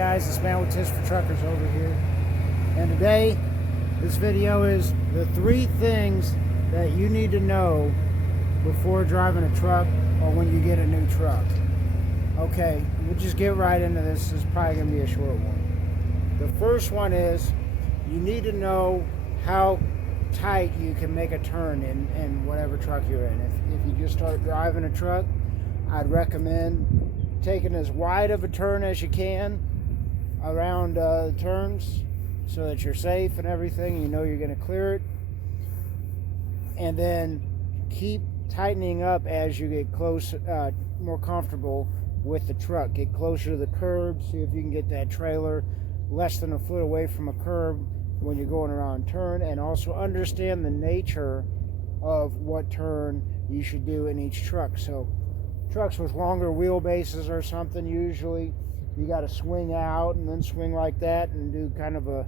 guys, it's Man with Tips for Truckers over here. And today, this video is the 3 things that you need to know before driving a truck or when you get a new truck. Okay, we'll just get right into this. This is probably going to be a short one. The first one is you need to know how tight you can make a turn in whatever truck you're in. If you just start driving a truck, I'd recommend taking as wide of a turn as you can around the turns so that you're safe and everything. You know you're going to clear it. And then keep tightening up as you get close, more comfortable with the truck. Get closer to the curb. See if you can get that trailer less than a foot away from a curb when you're going around a turn, and also understand the nature of what turn you should do in each truck. So trucks with longer wheelbases or something, usually you got to swing out and then swing like that and do kind of a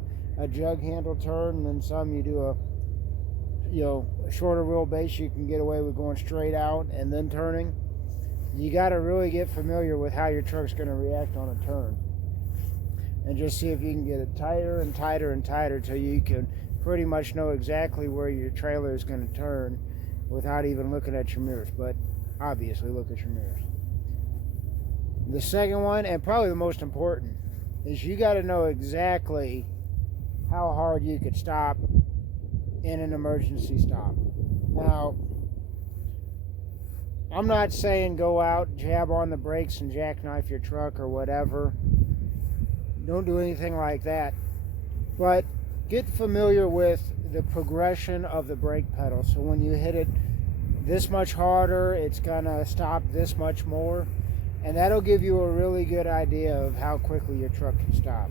jug handle turn. And then some you do a shorter wheelbase, you can get away with going straight out and then turning. You got to really get familiar with how your truck's going to react on a turn, and just see if you can get it tighter and tighter and tighter till you can pretty much know exactly where your trailer is going to turn without even looking at your mirrors. But obviously look at your mirrors. The second one, and probably the most important, is you got to know exactly how hard you could stop in an emergency stop. Now, I'm not saying go out, jab on the brakes and jackknife your truck or whatever. Don't do anything like that. But get familiar with the progression of the brake pedal. So when you hit it this much harder, it's gonna stop this much more, and that'll give you a really good idea of how quickly your truck can stop.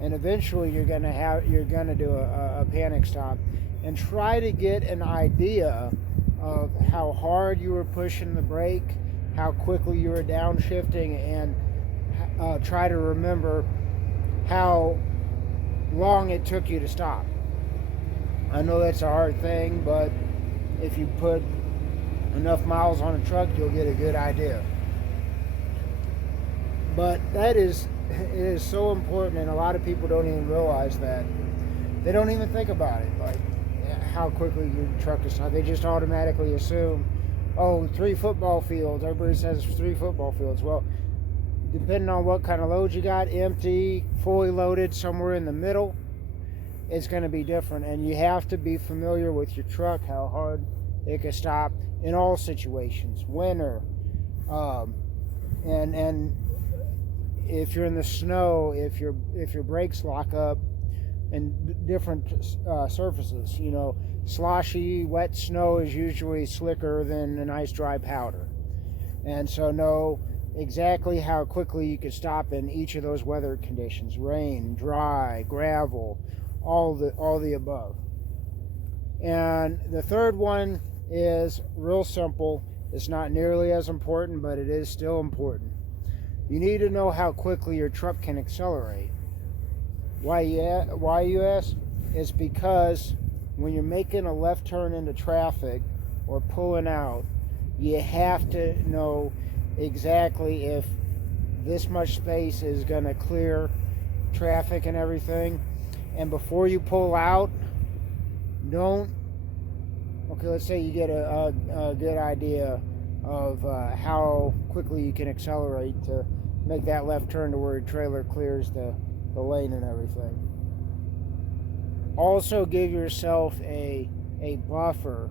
And eventually you're gonna do a panic stop, and try to get an idea of how hard you were pushing the brake, how quickly you were downshifting, and try to remember how long it took you to stop. I know that's a hard thing, but if you put enough miles on a truck, you'll get a good idea. But it is so important, and a lot of people don't even realize that. They don't even think about it, like how quickly your truck is stopped. They just automatically assume, 3 football fields. Everybody says 3 football fields. Well, depending on what kind of load you got, empty, fully loaded, somewhere in the middle, it's going to be different. And you have to be familiar with your truck, how hard it can stop in all situations. Winter, and if you're in the snow, if your brakes lock up, and different surfaces. Sloshy, wet snow is usually slicker than a nice dry powder. And so know exactly how quickly you can stop in each of those weather conditions: rain, dry, gravel, all the above. And the third one is real simple. It's not nearly as important, but it is still important. You need to know how quickly your truck can accelerate. Why you ask? It's because when you're making a left turn into traffic or pulling out, you have to know exactly if this much space is going to clear traffic and everything. And before you pull out, let's say you get a good idea of how quickly you can accelerate to make that left turn to where your trailer clears the lane and everything. Also give yourself a buffer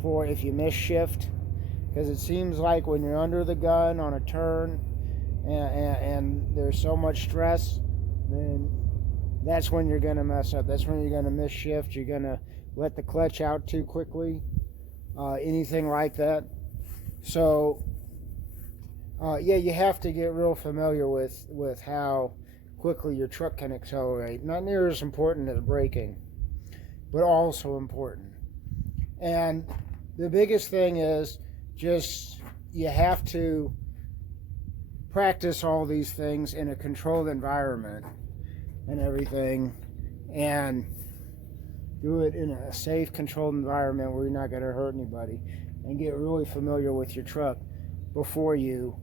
for if you miss shift, because it seems like when you're under the gun on a turn and there's so much stress, then that's when you're going to mess up. That's when you're going to miss shift. You're going to let the clutch out too quickly, anything like that. So you have to get real familiar with how quickly your truck can accelerate. Not near as important as braking, but also important. And the biggest thing is just you have to practice all these things in a controlled environment and everything, and do it in a safe, controlled environment where you're not going to hurt anybody, and get really familiar with your truck before you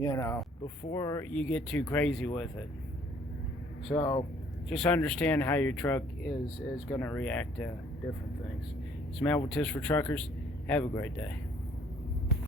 you know, before you get too crazy with it. So just understand how your truck is going to react to different things. It's Matt with Tips for Truckers. Have a great day.